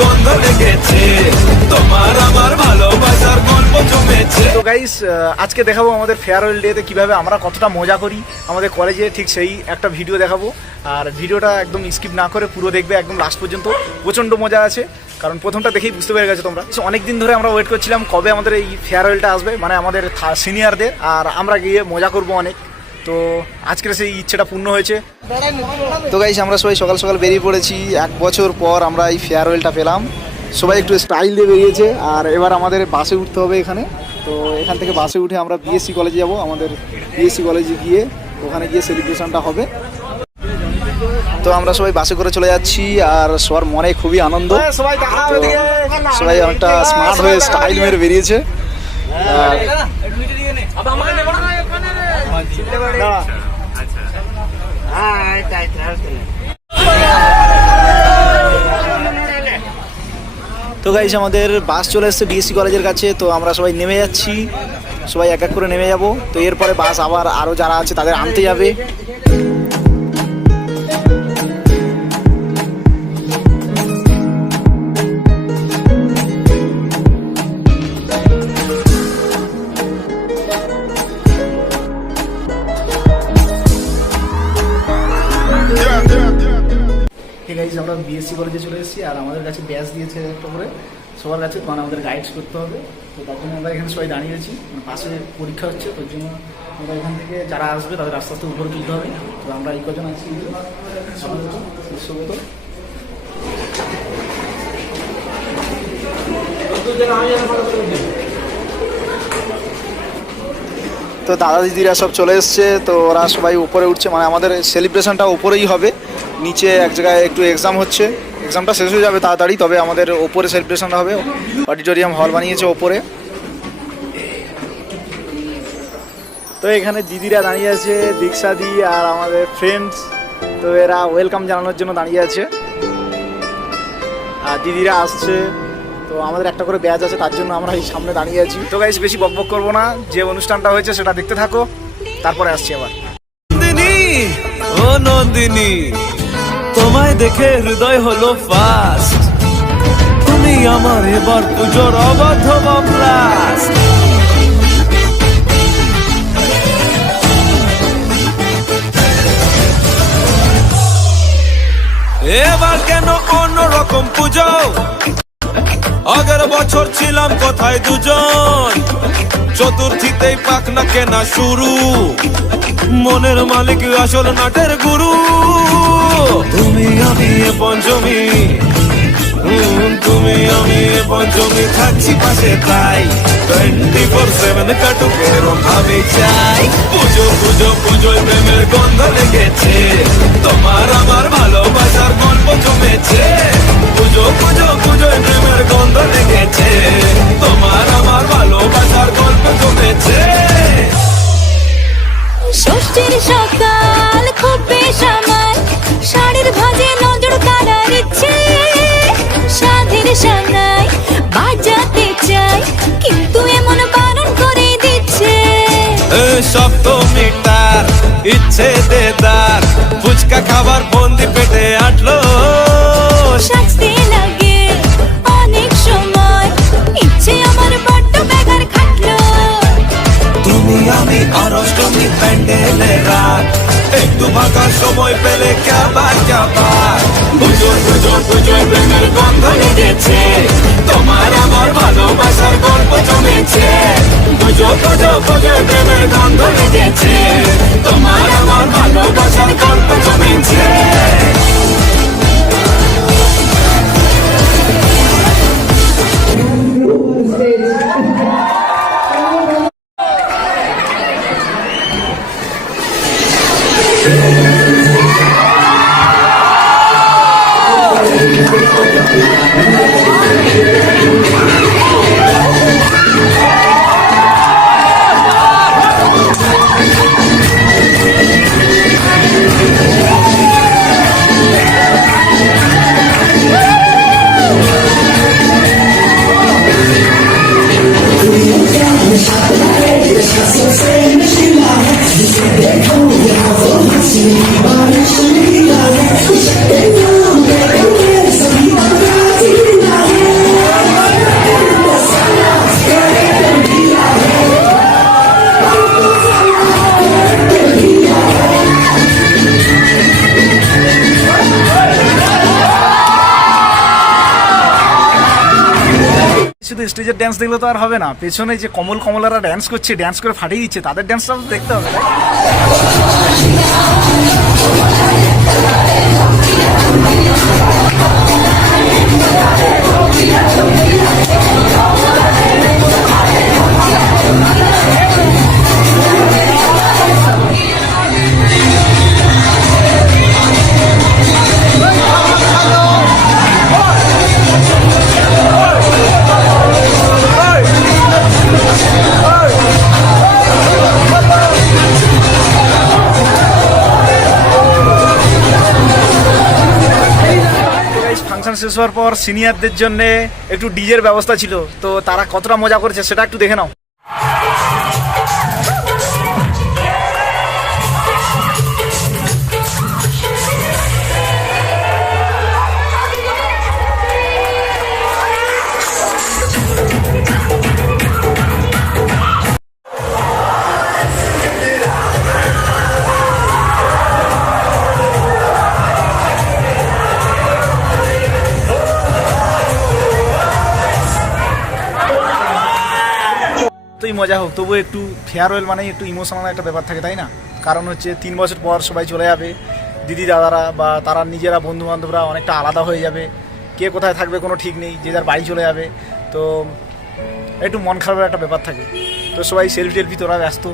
গন্ধ লেগেছে, তোমার আমার ভালোবাসার গল্প জমেছে। তো গাইস, আজকে দেখাবো আমাদের ফেয়ারওয়েল ডেতে কিভাবে আমরা কতটা মজা করি আমাদের কলেজে, ঠিক সেই একটা ভিডিও দেখাবো। আর ভিডিওটা একদম স্কিপ না করে পুরো দেখবে একদম লাস্ট পর্যন্ত। প্রচণ্ড মজা আছে, কারণ প্রথমটা দেখেই বুঝতে পেরে গেছো তোমরা। অনেক দিন ধরে আমরা ওয়েট করছিলাম কবে আমাদের এই ফেয়ারওয়েলটা আসবে, মানে আমাদের সিনিয়রদের, আর আমরা গিয়ে মজা করব অনেক। তো আজকের সেই ইচ্ছেটা পূর্ণ হয়েছে। তো গাইস, আমরা সবাই সকাল সকাল বেরিয়ে পড়েছি। 1 বছর পর আমরা এই ফেয়ারওয়েলটা পেলাম। সবাই একটু স্টাইল দিয়ে বেরিয়েছে। আর এবার আমাদের বাসে উঠতে হবে এখানে। তো এখান থেকে বাসে উঠে আমরা বিএসসি কলেজে যাব। আমাদের বিএসসি কলেজে গিয়ে ওখানে গিয়ে সেলিব্রেশনটা হবে। তো আমরা সবাই বাসে করে চলে যাচ্ছি, আর সবার মনে খুবই আনন্দ। সবাই অনেকটা স্মার্ট হয়ে স্টাইল মেরে বেরিয়েছে। তো গাইস, আমাদের বাস চলে এসেছে বিএসসি কলেজের কাছে। তো আমরা সবাই নেমে যাচ্ছি, সবাই এক এক করে নেমে যাব। তো এরপরে বাস আবার আরও যারা আছে তাদের আনতে যাবে। আমরা বিএসসি কলেজে চলে এসেছি, আর আমাদের কাছে ব্যাচ দিয়েছে একটা করে সবার কাছে। মানে আমাদের গাইডস করতে হবে। তো তার জন্য আমরা এখানে সবাই দাঁড়িয়ে আছি, পাশে পরীক্ষা হচ্ছে। তোর জন্য আমরা এখান থেকে যারা আসবে তাদের আস্তে আস্তে উপরে তুলতে হবে। তো আমরা এই কজন আছি। তো দাদা দিদিরা সব চলে এসছে। তো ওরা সবাই উপরে উঠছে, মানে আমাদের সেলিব্রেশনটা উপরেই হবে। নিচে এক জায়গায় একটু এক্সাম হচ্ছে, এক্সামটা শেষ হয়ে যাবে তাড়াতাড়ি। তবে আমাদের ওপরে সেলিব্রেশনটা হবে। অডিটোরিয়াম হল বানিয়েছে ওপরে। তো এখানে দিদিরা দাঁড়িয়ে আছে, দীক্ষা দি আর আমাদের ফ্রেন্ডস। তো এরা ওয়েলকাম জানানোর জন্য দাঁড়িয়ে আছে, আর দিদিরা আসছে। তো আমাদের একটা করে ব্যাচ আছে, তার জন্য আমরা এই সামনে দাঁড়িয়ে আছি। তো গাইস, বেশি বকবক করবো না, যে অনুষ্ঠানটা হয়েছে সেটা দেখতে থাকো, তারপরে আসছি আবার। ও নন্দিনী, তোমায় দেখে হৃদয় হলো ফাস্ট। তুমি আমার এবার পুজোর অবাধ ব্লাস্ট। এবার কেন অন্যরকম পুজো? আগের বছর ছিলাম কোথায় দুজন, চতুর্থীতেই পাখনা কেনা শুরু। মনের মালিক আসল নাটের গুরু। তুমি আমি এ পঞ্চমী, তুমি আমি এ পঞ্চমী, থাকছি পাশে তাই 24/7 কাটুক এরম ভাবে চাই। পুজো পুজো পুজোয় প্রেমের গন্ধ লেগেছে, তোমার আমার ভালোবাসার গল্প জমেছে। পুজো পুজো পুজোয় প্রেমের গন্ধ লেগেছে, তোমার আমার ভালোবাসার গল্প জমেছে। ষষ্ঠীর সকাল খুব বেশ আমার, শাড়ির ভাজে নজর কাড়ার ইচ্ছে। সাধের সানাই বাজাতে চাই, কিন্তু এমন বারণ করে দিচ্ছে। সপ্তমীটার ইচ্ছে দেদার, ফুচকা খাবার বন্দি পেটে আটলো। সাজতে লাগে অনেক সময়, ইচ্ছে আমার বড্ড বেগার খাটলো। তুমি আমি আর অষ্টমী প্যান্ডেলে রাত, একটু ফাঁকা সময় পেলে ক্যাবার ক্যাবার। পুজো পুজো পুজোয় প্রেমের গন্ধ লেগেছে, তোমার আমার ভালোবাসার গল্প জমেছে। পুজো পুজো পুজোয় প্রেমের গন্ধ লেগেছে, তোমার আমার ভালোবাসার গল্প জমেছে। Deixa só ser mexilha, deixa শুধু স্টেজের ড্যান্স দেখলে তো আর হবে না, পেছনে যে কমলারা ড্যান্স করছে, ড্যান্স করে ফাটিয়ে দিচ্ছে, তাদের ড্যান্সটাও তো দেখতে হবে। ফাংশন শেষ হওয়ার পর সিনিয়রদের জন্য একটু ডিজের ব্যবস্থা ছিল, তো তারা কতটা মজা করেছে সেটা একটু দেখে নাও। যতই মজা হোক তবু একটু ফেয়ারওয়েল মানে একটু ইমোশনাল একটা ব্যাপার থাকে, তাই না? কারণ হচ্ছে 3 বছর পর সবাই চলে যাবে, দিদি দাদারা বা তারা নিজেরা বন্ধু বান্ধবরা অনেকটা আলাদা হয়ে যাবে, কে কোথায় থাকবে কোনো ঠিক নেই, যে যার বাড়ি চলে যাবে, তো একটু মন খারাপের একটা ব্যাপার থাকে। তো সবাই সেলফি তোরা ব্যস্ত।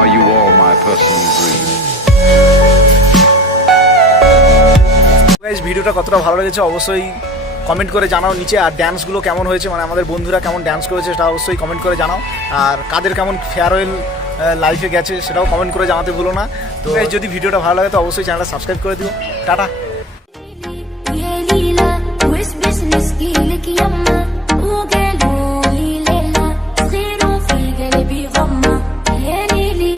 Are you all my personal dream? Guys, ভিডিওটা কতটা ভালো লেগেছে অবশ্যই কমেন্ট করে জানাও নিচে, আর ড্যান্সগুলো কেমন হয়েছে, মানে আমাদের বন্ধুরা কেমন ড্যান্স করেছে সেটা অবশ্যই কমেন্ট করে জানাও, আর কাদের কেমন ফেয়ারওয়েল লাইফে গেছে সেটাও কমেন্ট করে জানাতে ভুলো না। তো guys, যদি ভিডিওটা ভালো লাগে তো অবশ্যই চ্যানেলটা সাবস্ক্রাইব করে দিও। টাটা।